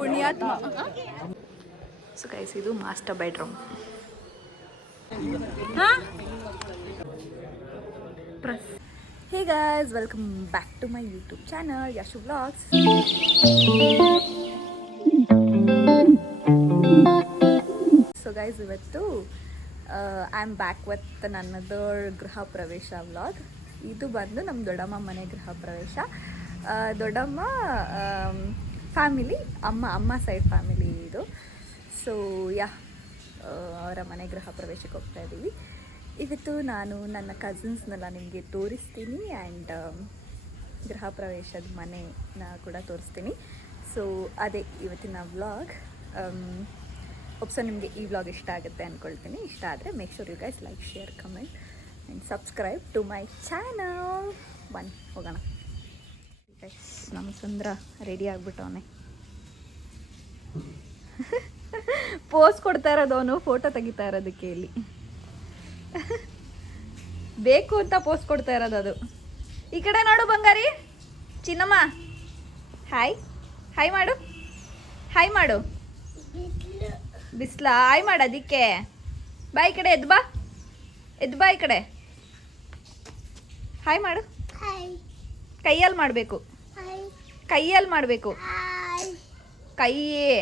ಪುಣ್ಯಾತ್ಮ. So guys, ಇದು master bedroom. Hey guys, welcome back to my YouTube channel Yashu vlogs. So guys, ಇವತ್ತು I am back with another griha pravesha vlog. ಇದು ಬಂದು ನಮ್ಮ ದೊಡ್ಡಮ್ಮ ಮನೆ ಗೃಹ ಪ್ರವೇಶ. ದೊಡ್ಡಮ್ಮ ಫ್ಯಾಮಿಲಿ, ಅಮ್ಮ ಸೈಡ್ ಫ್ಯಾಮಿಲಿ ಇದು. ಸೊ ಅವರ ಮನೆ ಗೃಹ ಪ್ರವೇಶಕ್ಕೆ ಹೋಗ್ತಾ ಇದ್ದೀವಿ. ಇವತ್ತು ನಾನು ನನ್ನ ಕಸಿನ್ಸ್ನೆಲ್ಲ ನಿಮಗೆ ತೋರಿಸ್ತೀನಿ ಆ್ಯಂಡ್ ಗೃಹ ಪ್ರವೇಶದ ಮನೆನ ಕೂಡ ತೋರಿಸ್ತೀನಿ. ಸೊ ಅದೇ ಇವತ್ತಿನ ವ್ಲಾಗ್. ಒಪ್ಸೋ ನಿಮಗೆ ಈ ವ್ಲಾಗ್ ಇಷ್ಟ ಆಗುತ್ತೆ ಅಂದ್ಕೊಳ್ತೀನಿ. ಇಷ್ಟ ಆದರೆ make sure you guys like, share, comment and subscribe to my channel. ಬನ್ನಿ ಹೋಗೋಣ. ಗೈಸ್, ನಮ್ಮ ಸುಂದ್ರ ರೆಡಿ ಆಗಿಬಿಟ್ಟವನೆ. ಪೋಸ್ ಕೊಡ್ತಾ ಇರೋದವನು, ಫೋಟೋ ತೆಗಿತಾ ಇರೋದಕ್ಕೆ ಇಲ್ಲಿ ಬೇಕು ಅಂತ ಪೋಸ್ ಕೊಡ್ತಾ ಇರೋದು ಅದು. ಈ ಕಡೆ ನೋಡು ಬಂಗಾರಿ. ಚಿನ್ನಮ್ಮ ಹಾಯ್ ಹಾಯ್ ಮಾಡು, ಹಾಯ್ ಮಾಡು. ಬಿಸ್ಲಾ? ಹಾಯ್ ಮಾಡು ಅದಕ್ಕೆ. ಬಾ ಈ ಕಡೆ, ಎದ್ದು ಬಾ, ಎದ್ದು ಬಾ ಈ ಕಡೆ. ಹಾಯ್ ಮಾಡು. ಕೈಯಲ್ಲಿ ಮಾಡಬೇಕು, ಕೈಯಲ್ಲಿ ಮಾಡಬೇಕು, ಕೈಯೇ.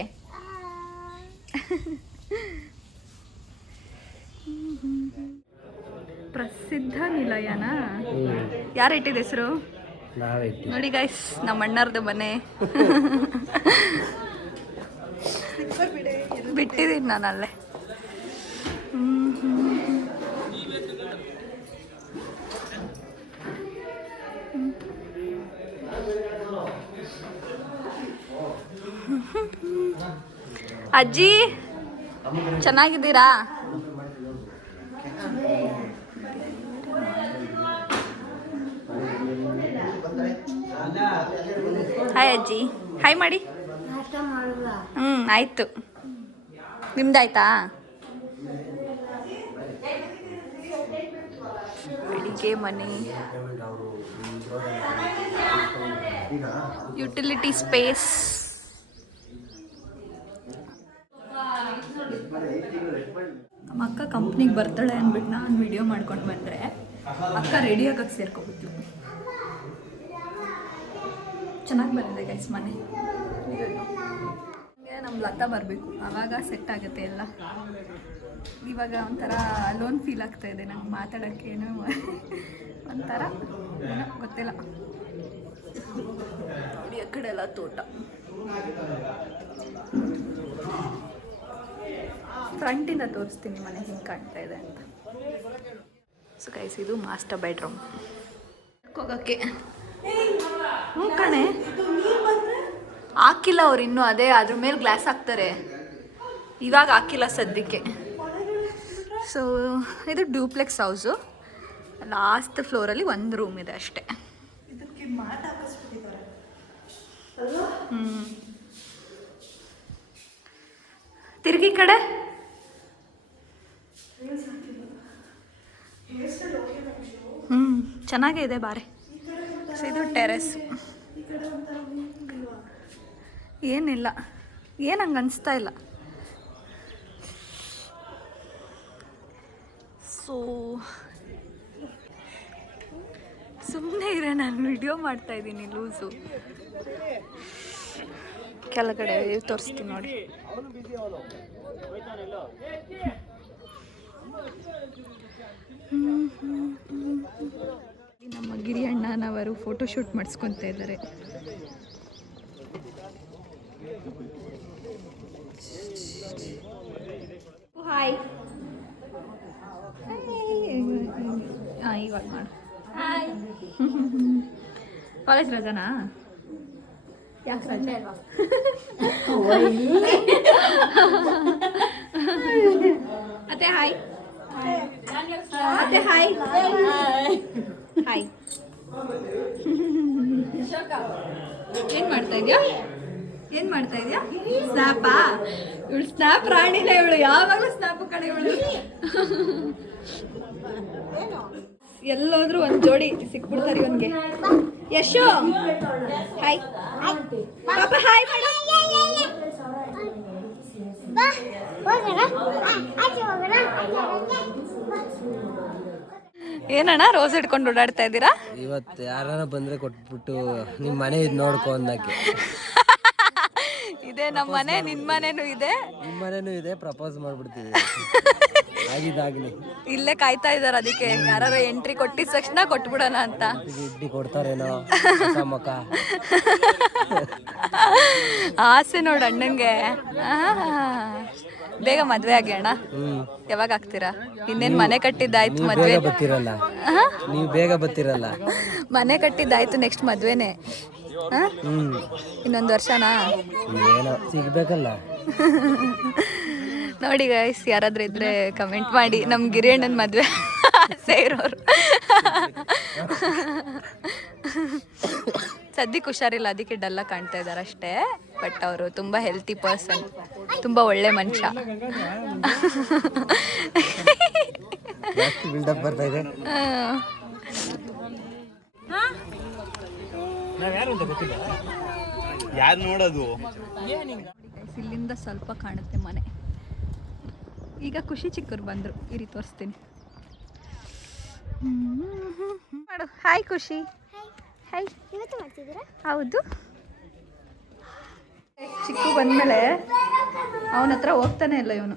ಪ್ರಸಿದ್ಧ ನಿಲಯನ ಯಾರು ಇಟ್ಟಿದ ಹೆಸರು? ನೋಡಿ ಗೈಸ್, ನಮ್ಮ ಅಣ್ಣರ್ದು ಮನೆ. ಬಿಟ್ಟಿದ್ದೀನಿ ನಾನು ಅಲ್ಲೇ. ಅಜ್ಜಿ ಚೆನ್ನಾಗಿದ್ದೀರಾ? ಹಾಯ್ ಅಜ್ಜಿ, ಹಾಯ್ ಮಾಡಿ. ಆಯಿತು. ನಿಮ್ದಾಯ್ತಾ? ಅಡಿಗೆ ಮನೆ, ಯುಟಿಲಿಟಿ ಸ್ಪೇಸ್. ನಮ್ಮ ಅಕ್ಕ ಕಂಪ್ನಿಗೆ ಬರ್ತಾಳೆ ಅಂದ್ಬಿಟ್ಟು ನಾನು ವಿಡಿಯೋ ಮಾಡ್ಕೊಂಡು ಬಂದರೆ ಅಕ್ಕ ರೆಡಿ ಆಗಕ್ಕೆ ಸೇರ್ಕೊಬಿಟ್ಲು. ಚೆನ್ನಾಗಿ ಬಂದಿದೆ ಗೈಸ್ ಮನೆ. ನಮ್ಮ ಲತಾ ಬರಬೇಕು, ಆವಾಗ ಸೆಟ್ ಆಗುತ್ತೆ ಎಲ್ಲ. ಇವಾಗ ಒಂಥರ ಲೋನ್ ಫೀಲ್ ಆಗ್ತಾ ಇದೆ ನಂಗೆ ಮಾತಾಡೋಕ್ಕೇನು ಒಂಥರ ಏನೋ ಗೊತ್ತಿಲ್ಲ. ನೋಡಿ ಆ ಕಡೆ ಎಲ್ಲ ತೋಟ. ಫ್ರಂಟಿಂದ ತೋರಿಸ್ತೀನಿ ಮನೆ ಹೆಂಗೆ ಕಾಣ್ತಾ ಇದೆ ಅಂತ. ಸೊ ಗೈಸ್, ಇದು ಮಾಸ್ಟರ್ ಬೆಡ್ರೂಮ್. ಹೋಗೋಕ್ಕೆ ಹ್ಞೂ ಕಣೆ, ಹಾಕಿಲ್ಲ ಅವ್ರು ಇನ್ನೂ. ಅದೇ ಅದ್ರ ಮೇಲೆ ಗ್ಲಾಸ್ ಹಾಕ್ತಾರೆ, ಇವಾಗ ಹಾಕಿಲ್ಲ ಸದ್ಯಕ್ಕೆ. ಸೊ ಇದು ಡ್ಯೂಪ್ಲೆಕ್ಸ್ ಹೌಸು. ಲಾಸ್ಟ್ ಫ್ಲೋರಲ್ಲಿ ಒಂದು ರೂಮ್ ಇದೆ ಅಷ್ಟೇ. ತಿರುಗಿ ಕಡೆ ಚೆನ್ನಾಗೇ ಇದೆ ಬಾರೆ. ಸೊ ಇದು ಟೆರೆಸ್. ಏನಿಲ್ಲ, ಏನು ಹಂಗೆ ಅನಿಸ್ತಾ ಇಲ್ಲ. ಸೊ ಸುಮ್ಮನೆ ಇರೋ, ನಾನು ವಿಡಿಯೋ ಮಾಡ್ತಾಯಿದ್ದೀನಿ ಲೂಸು. ಕೆಳಗಡೆ ತೋರಿಸ್ತೀನಿ ನೋಡಿ. ನಮ್ಮ ಗಿರಿ ಅಣ್ಣನವರು ಫೋಟೋಶೂಟ್ ಮಾಡಿಸ್ಕೊತಾ ಇದ್ದಾರೆ. ಹಾಯ್. ಹಾಂ, ಇವಾಗ ಮಾಡು. ಹಾಯ್. ಕಾಲೇಜ್ ರಜಾನಾ? ಯಾಕೆ ರಜೆ ಅಲ್ವಾ? ಅತ್ತೆ ಹಾಯ್. ಅತ್ತೆ ಹಾಯ್. ಹಾಯ್. ಏನು ಮಾಡ್ತಾ ಇದೆಯಾ? ಏನು ಮಾಡ್ತಾ ಇದೆಯಾ? ಸ್ನ್ಯಾಪಾ? ಇವಳು ಸ್ನ್ಯಾಪ್ ರಾಣಿಲ್ಲ, ಇವಳು ಯಾವಾಗಲೂ ಸ್ನ್ಯಾಪ್ ಕಡೆ. ಇವಳು ಎಲ್ಲೋದ್ರೂ ಒಂದು ಜೋಡಿ ಸಿಕ್ಬಿಡ್ತಾರೆ ಇವನಿಗೆ. ಯಶು ಹಾಯ್ ಪಾಪ ಹಾಯ್ ಮಾಡು. ಏನಣ್ಣ ರೋಸ್ ಹಿಡ್ಕೊಂಡು ಓಡಾಡ್ತಾ ಇದ್ದೀರಾ? ಇವತ್ತು ಯಾರ ಬಂದ್ರೆ ಕೊಟ್ಬಿಟ್ಟು ನಿಮ್ಮ ಮನೆ ಇದು ನೋಡ್ಕೊ ಅನ್ನಕ್ಕೆ. ಇದೆ ನಮ್ಮ ಮನೆ, ನಿನ್ ಮನೆನೂ ಇದೆ. ನಿಮ್ಮ ಮನೆನೂ ಇದೆ, ಪ್ರಪೋಸ್ ಮಾಡ್ಬಿಡ್ತೀವಿ. ಆಗಿದ್ದಾಗ್ಲಿ ಇಲ್ಲೇ ಕಾಯ್ತಾ ಇದಾರೆ, ಅದಕ್ಕೆ ಯಾರು ಎಂಟ್ರಿ ಕೊಟ್ಟಿದ ತಕ್ಷಣ ಕೊಟ್ಬಿಡೋಣ ಅಂತ. ಇಡ್ಲಿ ಕೊಡ್ತಾರೇನೋ ಮಕ್ಕ. ಆಸೆ ನೋಡು ಅಣ್ಣಂಗೆ. ಬೇಗ ಮದ್ವೆ ಆಗಿ ಅಣ್ಣ. ಯಾವಾಗ ಆಗ್ತೀರಾ? ಇನ್ನೇನ್ ಮನೆ ಕಟ್ಟಿದ್ದಾಯ್ತು, ಮದ್ವೆ ಬರ್ತಿರಲ್ಲ ನೀವು, ಬೇಗ ಬರ್ತಿರಲ್ಲ. ಮನೆ ಕಟ್ಟಿದ್ದಾಯ್ತು, ನೆಕ್ಸ್ಟ್ ಮದ್ವೆನೆ. ಇನ್ನೊಂದು ವರ್ಷನಾ? ಏನೋ ಸಿಗ್ಬೇಕಲ್ಲ. ನೋಡಿ ಗೈಸ್, ಯಾರಾದ್ರೂ ಇದ್ರೆ ಕಮೆಂಟ್ ಮಾಡಿ. ನಮ್ ಗಿರಿಯಣ್ಣನ ಮದ್ವೆ ಸೇರೋರು. ಸದ್ಯಕ್ಕೆ ಹುಷಾರಿಲ್ಲ, ಅದಕ್ಕೆ ಡಲ್ಲ ಕಾಣ್ತಾ ಇದ್ದಾರೆ ಅಷ್ಟೇ. ಬಟ್ ಅವರು ತುಂಬಾ ಹೆಲ್ತಿ ಪರ್ಸನ್, ತುಂಬಾ ಒಳ್ಳೆ ಮನುಷ್ಯ. ಬಿಲ್ಡಪ್ ಬರ್ತಾ ಇದೆ. ಯಾರು ನೋಡೋದು? ಇಲ್ಲಿಂದ ಸ್ವಲ್ಪ ಕಾಣುತ್ತೆ ಮನೆ. ಈಗ ಖುಷಿ ಚಿಕ್ಕರು ಬಂದರು, ಈ ರೀತಿ ತೋರಿಸ್ತೀನಿ. ಮಾಡು ಹಾಯ್ ಖುಷಿ. ಹಾಯ್. ಹೌದು, ಚಿಕ್ಕು ಬಂದಮೇಲೆ ಅವನ ಹತ್ರ ಹೋಗ್ತಾನೆ ಇಲ್ಲ ಇವನು.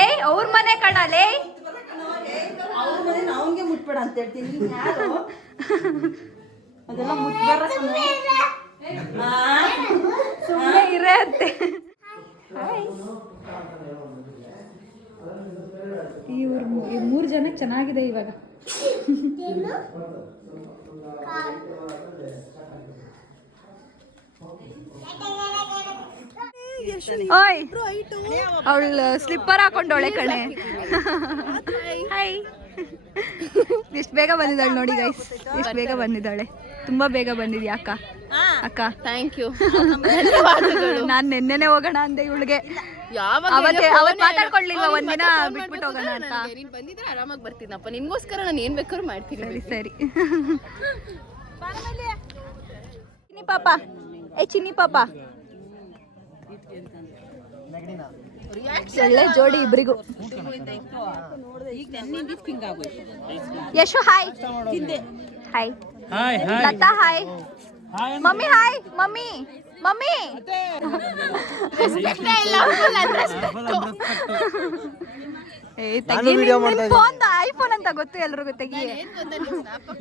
ಏಯ್ ಅವ್ರ ಮನೆ ಕಣಲೇ, ಅವನಿಗೆ ಮುಟ್ಬೇಡ ಅಂತ ಹೇಳ್ತೀನಿ. ಅದೆಲ್ಲ ಮುಟ್ಬಾರ, ಸುಮ್ಮನೆ ಇರೇ ಅಂತೆ. ಈ ಮೂರು ಜನಕ್ಕೆ ಚೆನ್ನಾಗಿದೆ ಇವಾಗ. ಓಯ್, ಅವಳು ಸ್ಲಿಪ್ಪರ್ ಹಾಕೊಂಡವಳೆ ಕಣೆ. ಹಾಯ್. ಎಷ್ಟು ಬೇಗ ಬಂದಿದ್ದಾಳೆ ನೋಡಿ ಗೈಸ್, ಎಷ್ಟು ಬೇಗ ಬಂದಿದ್ದಾಳೆ. ತುಂಬಾ ಬೇಗ ಬಂದಿದ್ಯಾ ಅಕ್ಕ. ಅಕ್ಕ ಥ್ಯಾಂಕ್ ಯು. ನಾನ್ ನೆನ್ನೆನೆ ಹೋಗೋಣ ಅಂದೆ ಇವಳಿಗೆ. ಅವತ್ತು ಮಾತಾಡ್ಕೊಳ್ಳಿಲ್ವಾ ಒಂದಿನ ಬಿಟ್ಬಿಟ್ಟು ಹೋಗೋಣ ಅಂತ. ನೀನ್ ಬಂದಿದ್ರೆ ಆರಾಮಾಗಿ ಬರ್ತೀನಪ್ಪ, ನಿನ್ಗೋಸ್ಕರ ನಾನು ಏನ್ ಬೇಕಾದ್ರೂ ಮಾಡ್ತೀನಿ. ಸರಿ ಸರಿ. ಚಿನ್ನಿ ಪಾಪ, ಚಿನ್ನಿ ಪಾಪ, ಒಳ್ಳೆ ಜೋಡಿ ಇಬ್ರಿಗೂ. Yashu hi. Hi. Lata hi. Mummy hi. Mummy mummy phone iPhone ಅಂತ ಗೊತ್ತು ಎಲ್ರಿಗೂ. ತೆಗಿ.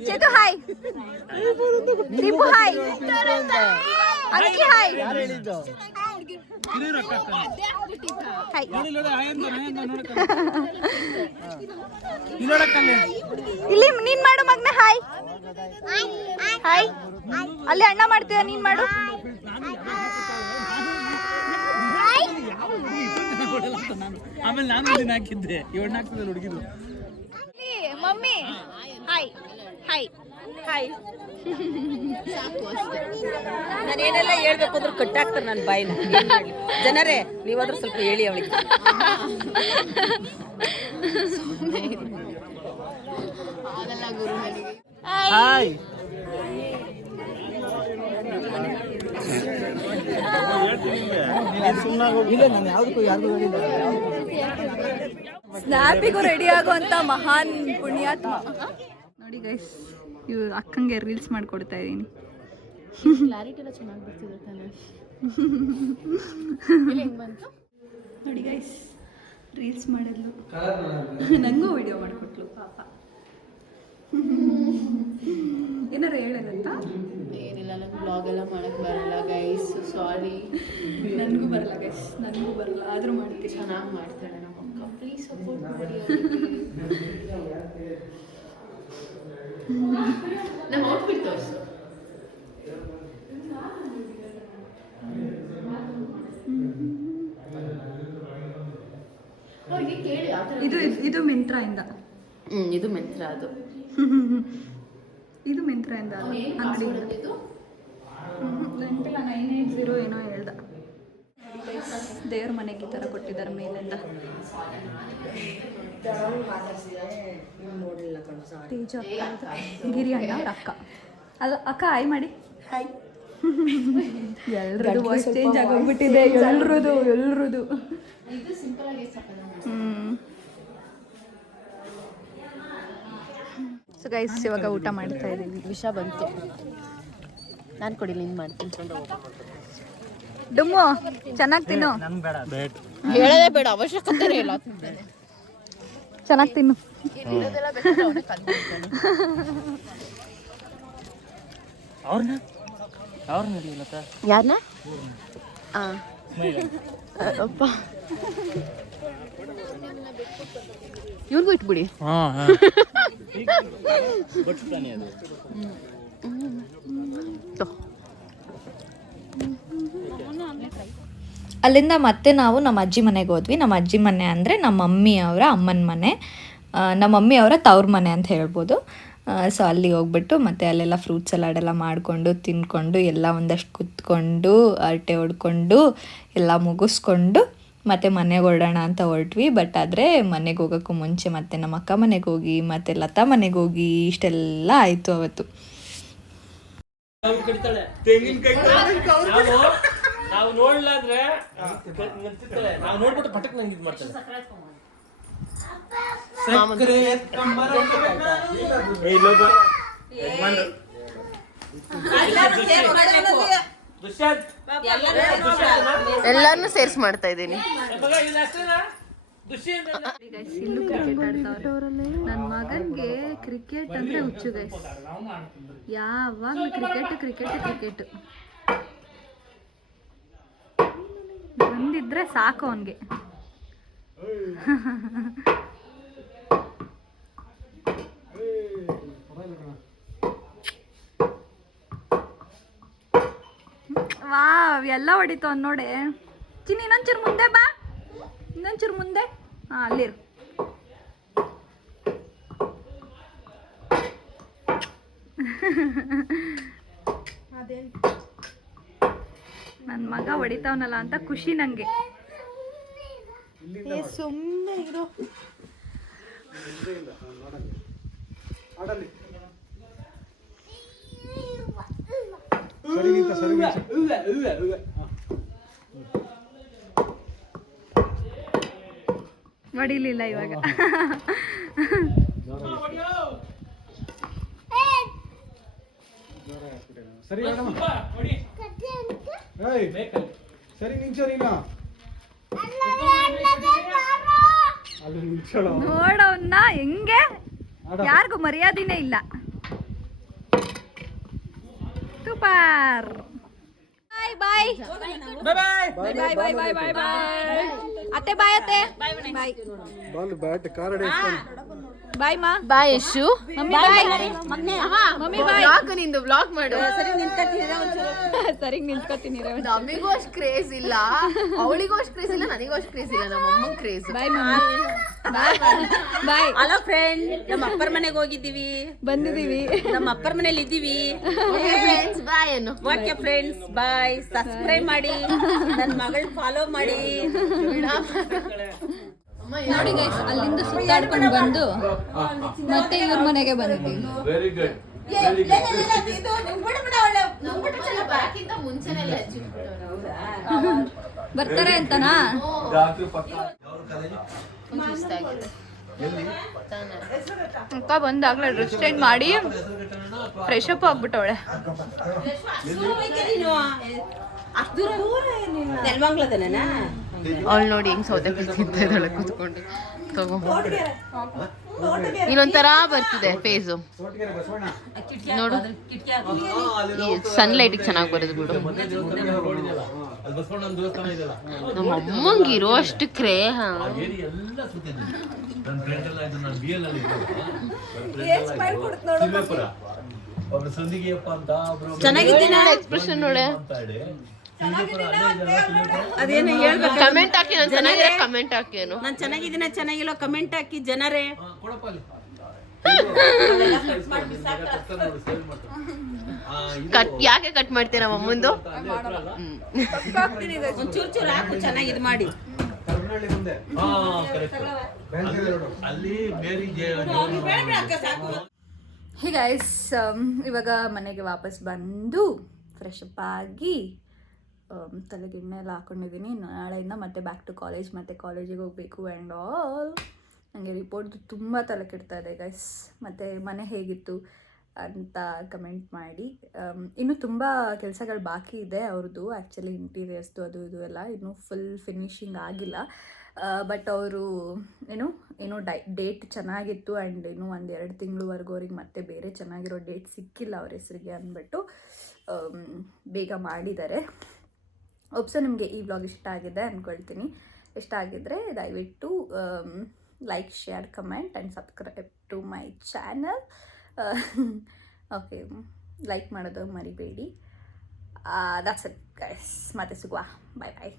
Chethu hi. Deepu hi. Anki hi. ಇಲ್ಲಿ ನೀನ್ ಮಾಡು ಮಗ್ನೆ. Hi hi. ಅಲ್ಲಿ ಅಣ್ಣ ಮಾಡ್ತೀಯ, ನೀನ್ ಮಾಡು. ಆಮೇಲೆ ನಾನು ಹಾಕಿದ್ದೆ, ಇವಣ್ಣ ಹಾಕ್ತಿದ್ದೆ ಹುಡುಗಿದು. Mummy hi. Hi hi. ನಾನೇನೆಲ್ಲ ಹೇಳ್ಬೇಕು ಅಂದ್ರೆ ಕಟ್ಟಾಕ್ತಾರೆ ನನ್ನ ಬಾಯಿನ. ಜನರೇ ನೀವಾದ್ರೂ ಸ್ವಲ್ಪ ಹೇಳಿ ಅವಳಿಗೆ. ಹಾಯ್. ಸ್ನ್ಯಾಪಿಗೂ ರೆಡಿ ಆಗುವಂತ ಮಹಾನ್ ಪುಣ್ಯಾತ್ಮ. ನೋಡಿ ಗೈಸ್, ಇವ್ ಅಕ್ಕಂಗೆ ರೀಲ್ಸ್ ಮಾಡ್ಕೊಡ್ತಾ ಇದ್ದೀನಿ. ಕ್ಲಾರಿಟಿ ಎಲ್ಲ ಚೆನ್ನಾಗಿ ಬರ್ತಿದೆ ತಾನೆ. ನೋಡಿ ಗೈಸ್, ರೀಲ್ಸ್ ಮಾಡಿದ್ಲು, ನನಗೂ ವಿಡಿಯೋ ಮಾಡಿಕೊಟ್ಲು ಪಾಪ. ಏನಾರು ಹೇಳೋದಂತ? ಏನಿಲ್ಲ, ನನಗೆ ಬ್ಲಾಗ್ ಎಲ್ಲ ಮಾಡಕ್ಕೆ ಬರಲ್ಲ ಗೈಸ್, ಸಾರಿ. ನನಗೂ ಬರಲ್ಲ ಗೈಸ್, ನನಗೂ ಬರಲ್ಲ, ಆದರೂ ಮಾಡ್ತೀನಿ. ಚೆನ್ನಾಗಿ ಮಾಡ್ತಾಳೆ ನಮ್ಮ ಅಕ್ಕ, ಪ್ಲೀಸ್ ಸಪೋರ್ಟ್ ಮಾಡಿ. ನಮ್ಮ ಔಟ್ಫಿಟ್ ತೋರಿಸು. ಅವ್ರಿಗೆ ಕೇಳಿ ಆ ಥರ. ಇದು ಮಿಂತ್ರಾಯಿಂದ. ಇದು ಮೆಂತ್ರ. ಅದು ಇದು ಮಿಂತ್ರಾಯಿಂದ ಅಂಗಡಿಯಿಂದ. ಇದು 980 ಏನೋ ಹೇಳ್ದ. ದೇವ್ರ ಮನೆಗೆ ಈ ಥರ ಕೊಟ್ಟಿದ್ದಾರೆ ಮೇಲಿಂದ. ತೇಜ ಅಕ್ಕ ಇದು. ಗಿರಿ ಅಣ್ಣ ಅವ್ರ ಅಕ್ಕ. ಅಲ್ಲ ಅಕ್ಕ ಆಯ್ ಮಾಡಿ. ಎಲ್ರದು ವಾಯ್ಸ್ ಚೇಂಜ್ ಆಗೋಗ್ಬಿಟ್ಟಿದೆ. ಎಲ್ರದು ಸೊ ಗೈಸ್ ಇವಾಗ ಊಟ ಮಾಡ್ತಾ ಇದ್ದೀವಿ. ವಿಷ ಬಂತು. ನಾನು ಕೊಡಿ ನಿಂಗೆ ಮಾಡ್ತೀನಿ. ಡುಮ್ಮು ಚೆನ್ನಾಗಿ ತಿನ್ನು. ಹೇಳೋದೇ ಬೇಡ, ಅವಶ್ಯಕತೆ ಇಲ್ಲ. ಚೆನ್ನಾಗಿ ತಿನ್ನು. ಯಾರನ್ನ ಅಪ್ಪ ಇವ್ರಿಗೂ ಇಟ್ಬಿಡಿ. ಅಲ್ಲಿಂದ ಮತ್ತೆ ನಾವು ನಮ್ಮ ಅಜ್ಜಿ ಮನೆಗೆ ಹೋದ್ವಿ. ನಮ್ಮ ಅಜ್ಜಿ ಮನೆ ಅಂದರೆ ನಮ್ಮ ಮಮ್ಮಿಯವರ ಅಮ್ಮನ ಮನೆ, ನಮ್ಮ ಮಮ್ಮಿಯವರ ತವ್ರ ಮನೆ ಅಂತ ಹೇಳ್ಬೋದು. ಸೊ ಅಲ್ಲಿಗೆ ಹೋಗ್ಬಿಟ್ಟು ಮತ್ತೆ ಅಲ್ಲೆಲ್ಲ ಫ್ರೂಟ್ ಸಲಾಡ್ ಎಲ್ಲ ಮಾಡಿಕೊಂಡು ತಿಂದ್ಕೊಂಡು ಎಲ್ಲ ಒಂದಷ್ಟು ಕೂತ್ಕೊಂಡು ಹರಟೆ ಹೊಡ್ಕೊಂಡು ಎಲ್ಲ ಮುಗಿಸ್ಕೊಂಡು ಮತ್ತೆ ಮನೆಗೆ ಹೊರಡೋಣ ಅಂತ ಹೊರಟ್ವಿ. ಬಟ್ ಆದರೆ ಮನೆಗೆ ಹೋಗೋಕ್ಕೂ ಮುಂಚೆ ಮತ್ತೆ ನಮ್ಮ ಅಕ್ಕ ಮನೆಗೆ ಹೋಗಿ ಮತ್ತೆ ಲತಾ ಮನೆಗೆ ಹೋಗಿ ಇಷ್ಟೆಲ್ಲ ಆಯಿತು ಅವತ್ತು. ನಾವು ನೋಡ್ಲಾದ್ರೆ ನಾವು ನೋಡ್ಬಿಟ್ಟು ಪಟಕ್ ನಂಗೆ ಇದು ಮಾಡ್ತಾರೆ. ಎಲ್ಲಾರನ್ನೂ ಸೇರ್ಸ್ ಮಾಡ್ತಾ ಇದ್ದೀನಿ. ಇಲ್ಲೂ ಕ್ರಿಕೆಟ್ ಆಡ್ತಾವ್ರೆ. ನನ್ನ ಮಗನಿಗೆ ಕ್ರಿಕೆಟ್ ಅಂದರೆ ಹುಚ್ಚು ಗೈಸ್. ಯಾವಾಗಲೂ ಕ್ರಿಕೆಟ್ ಬಂದಿದ್ರೆ ಸಾಕು ಅವನಿಗೆ. ವಾವ್ ಎಲ್ಲ ಹೊಡಿತು ಅವ್ನು ನೋಡೆ. ಚಿನ್ನಿ ಇನ್ನೊಂಚೂರು ಮುಂದೆ ಬಾ, ಇನ್ನೊಂಚೂರು ಮುಂದೆ. ಹಾಂ ಅಲ್ಲಿರು. ನನ್ನ ಮಗ ಹೊಡಿತಾವನಲ್ಲ ಅಂತ ಖುಷಿ ನನಗೆ. ಸುಮ್ಮನೆ ಇರೋ. ಹೊಡಿಲಿಲ್ಲ ಇವಾಗ. ನೋಡವನ್ನ ಹೆಂಗೆ, ಯಾರಿಗೂ ಮರ್ಯಾದಿನೇ ಇಲ್ಲ. ಸೂಪರ್. ಬಾಯ್ ಅತ್ತೆ. ಬಾಯ್ ಅತ್ತೆ. ಬಾಯ್ ಮಾ. ಬಾಯ್ ಯಶು. ಮಮ್ಮಿ ಬಾಯ್. ನಿಂದು ಬ್ಲಾಗ್ ಮಾಡು. ಸರಿ ನಿಂತ್ಕೋತೀನಿ. ನಮಿಗೂ ಅಷ್ಟು ಕ್ರೇಜ್ ಇಲ್ಲ, ಅವಳಿಗೂ ಅಷ್ಟು ಕ್ರೇಜ್ ಇಲ್ಲ, ನನಗೂ ಅಷ್ಟು ಕ್ರೇಜ್ ಇಲ್ಲ. ನಮ್ಮ ಅಮ್ಮಂಗೆ craze. Bye mummy. Bye. Hello friend, ನಮ್ಮ ಅಪ್ಪರ ಮನೆಗೆ ಹೋಗಿದ್ದೀವಿ, ಬಂದಿದ್ದೀವಿ. ನಮ್ಮ ಅಪ್ಪರ ಮನೇಲಿ ಇದ್ದೀವಿ. ಫ್ರೆಂಡ್ಸ್ ಬಾಯ್ ಅನ್ನು. Okay friends bye. ಸಬ್ಸ್ಕ್ರೈಬ್ ಮಾಡಿ, ನನ್ನ ಮಗಳ ಫಾಲೋ ಮಾಡಿ. ನೋಡಿ ಗೈಸ್, ಅಲ್ಲಿಂದ ಸುತ್ತಾಡ್ಕೊಂಡು ಬಂದು ಮತ್ತೆ ಇವ್ರ ಮನೆಗೆ ಬಂದಿದ್ದೀವಿ. ಬರ್ತಾರೆ ಅಂತನಾ? ಅಕ್ಕ ಬಂದಾಗ್ಲೇ ಡ್ರೆಸ್ ಚೇಂಜ್ ಮಾಡಿ ಫ್ರೆಶ್ ಅಪ್ ಆಗ್ಬಿಟ್ಟವಳೆ. ಅವಳು ನೋಡಿ ಹೆಂಗ್ ಸೌತೆಕಾಯಿ ತಿಂತ ಇದ್ದಾಳೆ ಕೂತ್ಕೊಂಡು. ತಗೋ, ಇನ್ನೊಂಥರ ಬರ್ತಿದೆ ಫೇಸು ನೋಡು. ಸನ್ಲೈಟಿಗೆ ಚೆನ್ನಾಗಿ ಬರೋದು ಬಿಡು. ನಮ್ಮ ಅಮ್ಮಂಗಿರೋ ಅಷ್ಟು ಕ್ರೇಹ. ಚೆನ್ನಾಗಿದ್ದೀನ ಎಕ್ಸ್ಪ್ರೆಷನ್ ನೋಡೆ. ಅದೇನು ಹೇಳ್ಬೇಕು? ಕಮೆಂಟ್ ಹಾಕಿ, ನಾನು ಚೆನ್ನಾಗಿದೆ ಕಮೆಂಟ್ ಹಾಕಿ. ಏನು ನಾನು ಚೆನ್ನಾಗಿದ್ದೀನ ಚೆನ್ನಾಗಿಲ್ಲ ಕಮೆಂಟ್ ಹಾಕಿ ಜನರೇ. ಯಾಕೆ ಕಟ್ ಮಾಡ್ತೀಯ ನಮ್ಮ ಅಮ್ಮಂದು? ಒಂಚೂರು ಚೂರು ಹಾಕು ಚೆನ್ನಾಗಿ ಇದು ಮಾಡಿ. ಹೇ ಗೈಸ್, ಇವಾಗ ಮನೆಗೆ ವಾಪಸ್ ಬಂದು ಫ್ರೆಶ್ ಅಪ್ ಆಗಿ ತಲೆಗೆ ಎಣ್ಣೆ ಎಲ್ಲ ಹಾಕೊಂಡಿದ್ದೀನಿ. ನಾಳೆಯಿಂದ ಮತ್ತೆ ಬ್ಯಾಕ್ ಟು ಕಾಲೇಜ್, ಮತ್ತು ಕಾಲೇಜಿಗೆ ಹೋಗಬೇಕು ಆ್ಯಂಡ್ ಆಲ್. ನನಗೆ ರಿಪೋರ್ಟ್ ತುಂಬ ತಲೆ ಕೆಡ್ತಾ ಇದೆ ಗೈಸ್. ಮತ್ತು ಮನೆ ಹೇಗಿತ್ತು ಅಂತ ಕಮೆಂಟ್ ಮಾಡಿ. ಇನ್ನೂ ತುಂಬ ಕೆಲಸಗಳು ಬಾಕಿ ಇದೆ ಅವ್ರದ್ದು, ಆ್ಯಕ್ಚುಲಿ ಇಂಟೀರಿಯರ್ಸ್ದು ಅದು ಇದು ಎಲ್ಲ ಇನ್ನೂ ಫುಲ್ ಫಿನಿಶಿಂಗ್ ಆಗಿಲ್ಲ. ಬಟ್ ಅವರು ಏನೋ ಡೇಟ್ ಚೆನ್ನಾಗಿತ್ತು ಆ್ಯಂಡ್ ಇನ್ನೂ 1-2 ತಿಂಗಳವರೆಗೂ ಅವ್ರಿಗೆ ಮತ್ತೆ ಬೇರೆ ಚೆನ್ನಾಗಿರೋ ಡೇಟ್ ಸಿಕ್ಕಿಲ್ಲ ಅವ್ರ ಹೆಸರಿಗೆ ಅಂದ್ಬಿಟ್ಟು ಬೇಗ ಮಾಡಿದ್ದಾರೆ. ಒಪ್ಸೋ ನಿಮಗೆ ಈ ವ್ಲಾಗ್ ಇಷ್ಟ ಆಗಿದೆ ಅಂದ್ಕೊಳ್ತೀನಿ. ಇಷ್ಟ ಆಗಿದ್ದರೆ ದಯವಿಟ್ಟು like, share, comment and subscribe to my channel. Okay, like ಮಾಡೋದು ಮರಿಬೇಡಿ. ದಟ್ಸ್ ಇಟ್ ಗೈಸ್, ಮತ್ತೆ ಸಿಗುವ. ಬಾಯ್ ಬಾಯ್.